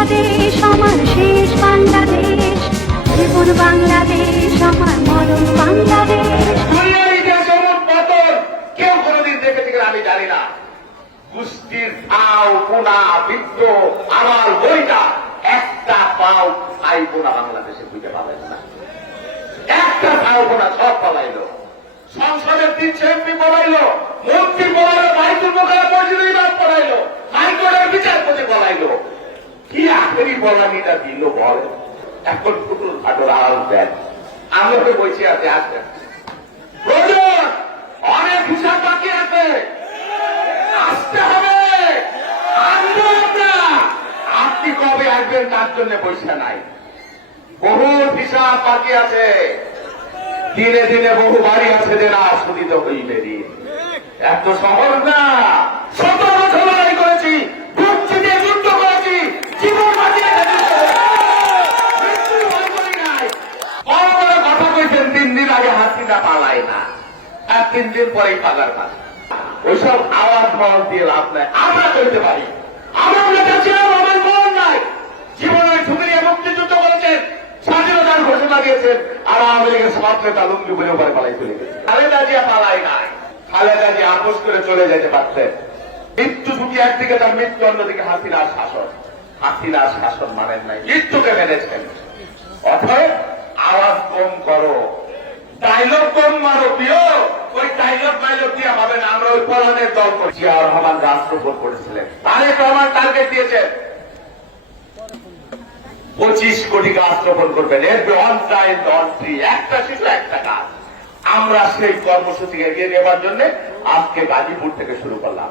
বাংলাদেশ আমার শেষ বাংলাদেশ, জীবন বাংলাদেশ আমার মরণ বাংলাদেশ। কেউ কোনদিন দেখেছে কিনা আমি জানি না। কুস্তির পাও কোনা বৃদ্ধ আমার বইটা একটা পাও পাই কোনা বাংলাদেশে বুঝতে পাবেন না। একটা পাও কোনা সব পালাইলো, সংসদের 300 এমপি পড়াইলো, মন্ত্রী পড়াইলো, বাইতুল মোকাররম মসজিদের ইমাম পড়াইলো, হাইকোর্টের বিচারপতি পড়াইলো। কি আখেরি বলানিটা দিল বল? এখন ফুটুল ফাটুর আল দেন। আমরা তো বসে আছি, আসবেন অনেক হিসাব বাকি আছে, আসতে হবে। আসবো আমরা। আপনি কবে আসবেন তার জন্য বসে নাই, বহু হিসাব বাকি আছে। দিনে দিনে বহু বাড়ি আছে যে না শোধিত হইবে দিন। এত সহজ না। 17 বছর লড়াই করেছি, বুক চিতিয়ে যুদ্ধ করেছি, জীবন বাঁচিয়ে মৃত্যু ভয় করি নাই। বড় বড় কথা কইছেন 3 দিন আগে হাসিনা পালায় না, আর 3 দিন পরেই পালার পালা। ওইসব আওয়াজ মাওয়াজ দিয়ে লাভ নাই। আমরা করতে পারি। আমরা নেতা ছিলাম, আমার মন নাই। জীবনের ঝুঁকি নিয়ে মুক্তিযুদ্ধ করেছেন, স্বাধীনতার ঘোষণা দিয়েছেন, আর আওয়ামী লীগের সব নেতা লুঙ্গি বলে উপরে পালাই চলে গেছে। খালেদা জিয়া পালাই নাই। খালেদা জিয়া আপোষ করে চলে যেতে পারতেন। মৃত্যু ঝুঁকি একদিকে, তার মৃত্যু অন্যদিকে হাসিনার শাসন। হাসিনার শাসন মানেন নাই, মৃত্যুকে মেনেছেন। অতএব আওয়াজ কম করো, ডায়লগ কম মারো প্রিয়। ওই ডায়লগ ডায়লগ দিয়ে হবে না। আমরা ওই পলানের দল করি। জিয়াউর রহমান রাষ্ট্রপতি করেছিলেন, তারেক রহমান টার্গেট দিয়েছেন 25 কোটি গাছ রোপণ করবেন। অন টাইম অন ট্রি, একটা শিশু একটা গাছ। আমরা সেই কর্মসূচিকে এগিয়ে নেবার জন্য আজকে গাজীপুর থেকে শুরু করলাম।